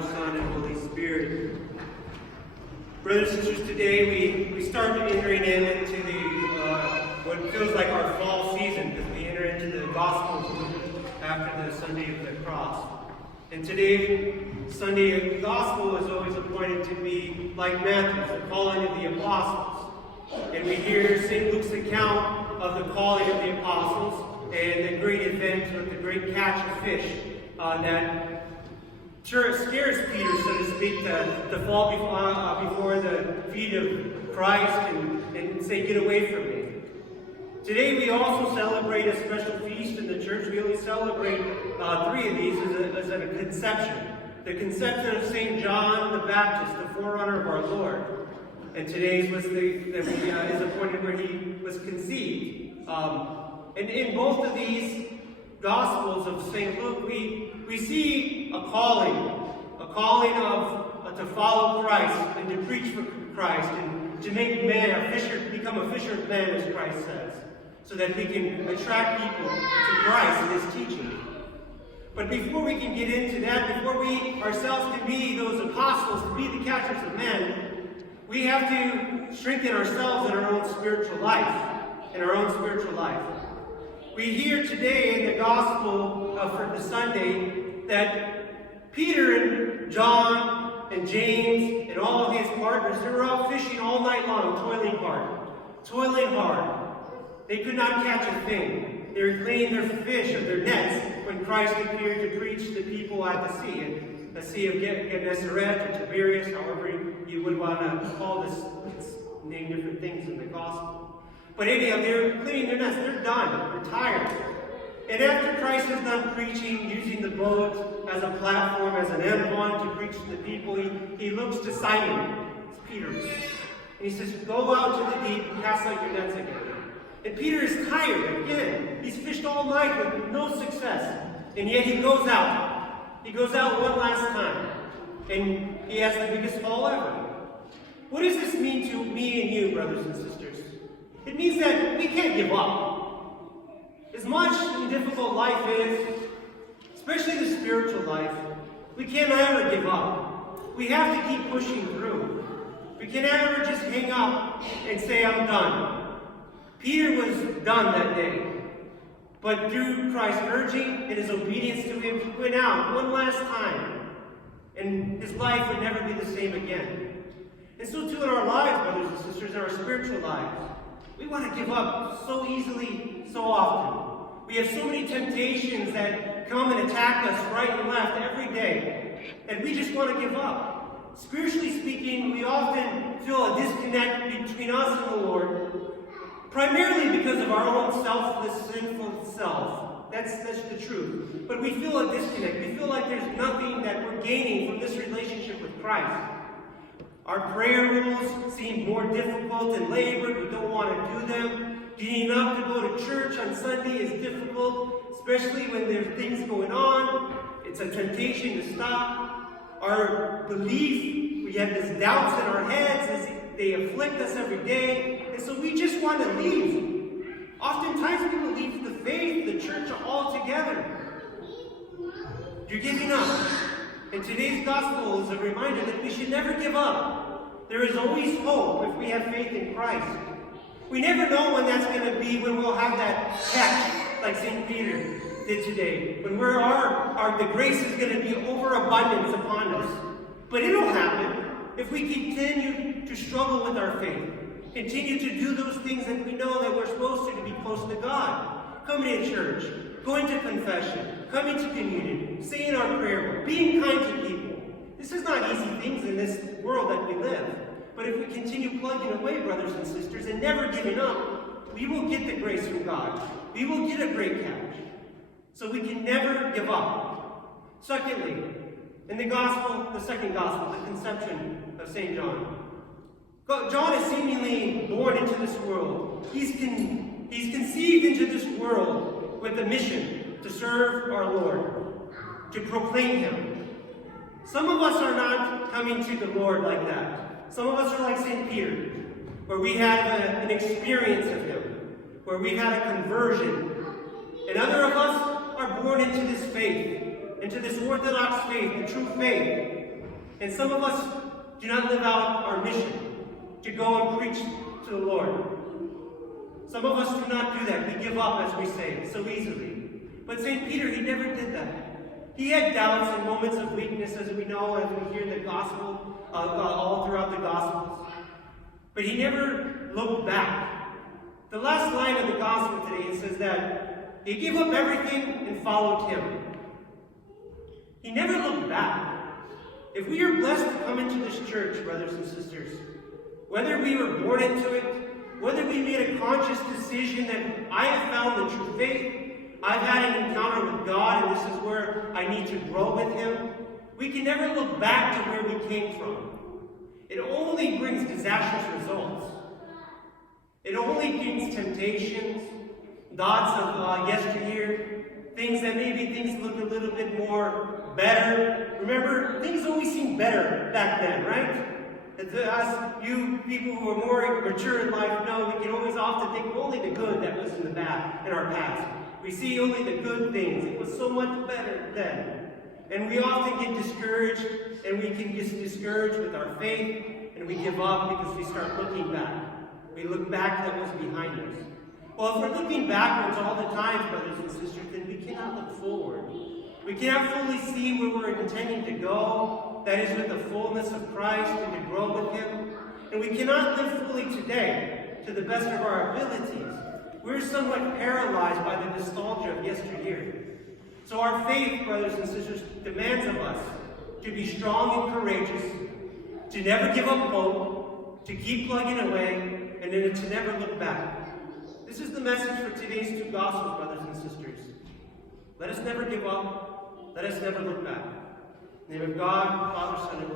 Father, Son, and Holy Spirit. Brothers and sisters, today we start entering into what feels like our fall season, because we enter into the Gospels after the Sunday of the Cross. And today, Sunday, the Gospel is always appointed to be like Matthew, the calling of the apostles. And we hear St. Luke's account of the calling of the apostles and the great event of the great catch of fish that scares Peter, so to speak, to fall before the feet of Christ and say, "Get away from me." Today we also celebrate a special feast in the church. We only celebrate three of these as a conception. The conception of St. John the Baptist, the forerunner of our Lord. And today's was is appointed where he was conceived. And in both of these Gospels of St. Luke, we see a calling of to follow Christ and to preach for Christ and to make man become a fisher of men, as Christ says, so that we can attract people to Christ and His teaching. But before we can get into that, before we ourselves can be those apostles, to be the catchers of men, we have to strengthen ourselves in our own spiritual life. We hear today in the Gospel for the Sunday that Peter and John and James and all of his partners, they were out fishing all night long, toiling hard. They could not catch a thing. They were cleaning their fish of their nets when Christ appeared to preach to the people at the sea. And the Sea of Gennesaret or Tiberias, however you would want to call this, name different things in the Gospel. But anyhow, they're cleaning their nets. They're done. They're tired. And after Christ is done preaching, using the boat as a platform, as an M1 to preach to the people, he looks to Simon, it's Peter, and he says, "Go out to the deep and cast out your nets again." And Peter is tired again. He's fished all night with no success. And yet he goes out. He goes out one last time. And he has the biggest haul ever. What does this mean to me and you, brothers and sisters? It means that we can't give up. As much and difficult life is, especially the spiritual life, we can't ever give up. We have to keep pushing through. We can never just hang up and say, "I'm done." Peter was done that day. But through Christ's urging and his obedience to him, he went out one last time. And his life would never be the same again. And so too in our lives, brothers and sisters, in our spiritual lives. We want to give up so easily, so often. We have so many temptations that come and attack us right and left every day, and we just want to give up. Spiritually speaking, we often feel a disconnect between us and the Lord, primarily because of our own selfless, sinful self. That's the truth. But we feel a disconnect. We feel like there's nothing that we're gaining from this relationship with Christ. Our prayer rules seem more difficult and labored. We don't want to do them. Getting up to go to church on Sunday is difficult, especially when there's things going on. It's a temptation to stop. Our belief, we have these doubts in our heads as they afflict us every day. And so we just want to leave. Oftentimes people leave the faith, the church altogether. You're giving up. And today's gospel is a reminder that we should never give up. There is always hope if we have faith in Christ. We never know when that's going to be, when we'll have that catch, like St. Peter did today. When the grace is going to be overabundance upon us. But it'll happen if we continue to struggle with our faith. Continue to do those things that we know that we're supposed to be close to God. Coming to church, going to confession, coming to communion, saying our prayer book, being kind to people. This is not easy things in this world that we live. But if we continue plugging away, brothers and sisters, and never giving up, we will get the grace from God. We will get a great catch. So we can never give up. Secondly, in the gospel, the second gospel, the conception of St. John. John is seemingly born into this world. He's conceived into this world with a mission to serve our Lord, to proclaim Him. Some of us are not coming to the Lord like that. Some of us are like St. Peter, where we have an experience of Him, where we've had a conversion. And other of us are born into this faith, into this Orthodox faith, the true faith. And some of us do not live out our mission to go and preach to the Lord. Some of us do not do that. We give up, as we say, so easily. But St. Peter, he never did that. He had doubts and moments of weakness, as we know, as we hear the gospel, all throughout the Gospels. But he never looked back. The last line of the Gospel today, it says that he gave up everything and followed him. He never looked back. If we are blessed to come into this church, brothers and sisters, whether we were born into it, whether we made a conscious decision that I have found the true faith, I've had an encounter with God, and this is where I need to grow with Him, we can never look back to where we came from. It only brings disastrous results. It only brings temptations, thoughts of yesteryear, things that maybe things look a little bit more better. Remember, things always seemed better back then, right? As you people who are more mature in life know, we can always often think only the good that was in the bad in our past. We see only the good things. It was so much better then. And we often get discouraged, and we can get discouraged with our faith, and we give up because we start looking back. We look back at what was behind us. Well, if we're looking backwards all the time, brothers and sisters, then we cannot look forward. We cannot fully see where we're intending to go, that is with the fullness of Christ and to grow with Him. And we cannot live fully today to the best of our abilities. We're somewhat paralyzed by the nostalgia of yesteryear. So our faith, brothers and sisters, demands of us to be strong and courageous, to never give up hope, to keep plugging away, and then to never look back. This is the message for today's two Gospels, brothers and sisters. Let us never give up. Let us never look back. In the name of God, Father, Son, and